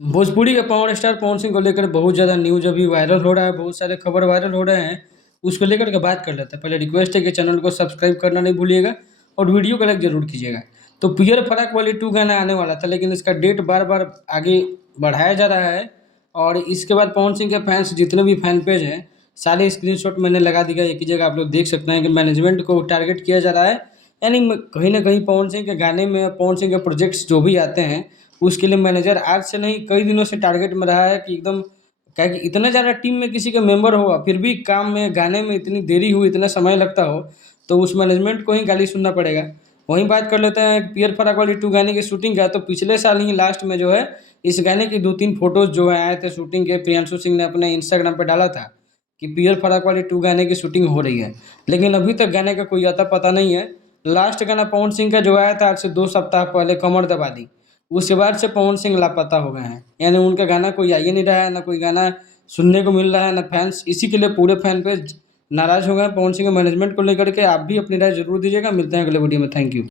भोजपुरी के power star Pawan Singh को लेकर बहुत ज़्यादा न्यूज़ अभी वायरल हो रहा है, बहुत सारे खबर वायरल हो रहे हैं। उसको लेकर के बात कर लेते हैं। पहले रिक्वेस्ट है कि चैनल को सब्सक्राइब करना नहीं भूलिएगा और वीडियो को लाइक ज़रूर कीजिएगा। तो पियर फराक वाली 2 गाना आने वाला था, लेकिन इसका डेट बार-बार आगे बढ़ाया जा रहा है और इसके बाद पवन सिंह के फैन्स जितने भी फैन पेज हैं, सारे स्क्रीनशॉट मैंने लगा दिया एक ही जगह। आप लोग देख सकते हैं कि मैनेजमेंट को टारगेट किया जा रहा है। यानी कहीं न कहीं पवन सिंह के गाने में, पवन सिंह के प्रोजेक्ट्स जो भी आते हैं, उसके लिए मैनेजर आज से नहीं कई दिनों से टारगेट में रहा है कि एकदम क्या है कि इतना ज़्यादा टीम में किसी का मेंबर हो, फिर भी काम में, गाने में इतनी देरी हुई, इतना समय लगता हो, तो उस मैनेजमेंट को ही गाली सुनना पड़ेगा। वहीं बात कर लेते हैं पियर फराक वाली 2 गाने की शूटिंग का। तो पिछले साल ही लास्ट में जो है इस गाने की 2-3 फ़ोटोज़ जो है आए थे शूटिंग के, प्रियांशु सिंह ने अपने इंस्टाग्राम पे डाला था कि पियर फराक वाली 2 गाने की शूटिंग हो रही है। लेकिन अभी तक गाने का कोई अता पता नहीं है। लास्ट गाना पवन सिंह का जो आया था आज से 2 सप्ताह पहले, कमर दबा दी। उसके बाद से पवन सिंह लापता हो गए हैं। यानी उनका गाना कोई आ ही नहीं रहा है, ना कोई गाना सुनने को मिल रहा है, ना फैन्स। इसी के लिए पूरे फैन पेज नाराज़ हो गए हैं पवन सिंह के मैनेजमेंट को लेकर के। आप भी अपनी राय ज़रूर दीजिएगा। मिलते हैं अगले वीडियो में। Thank you.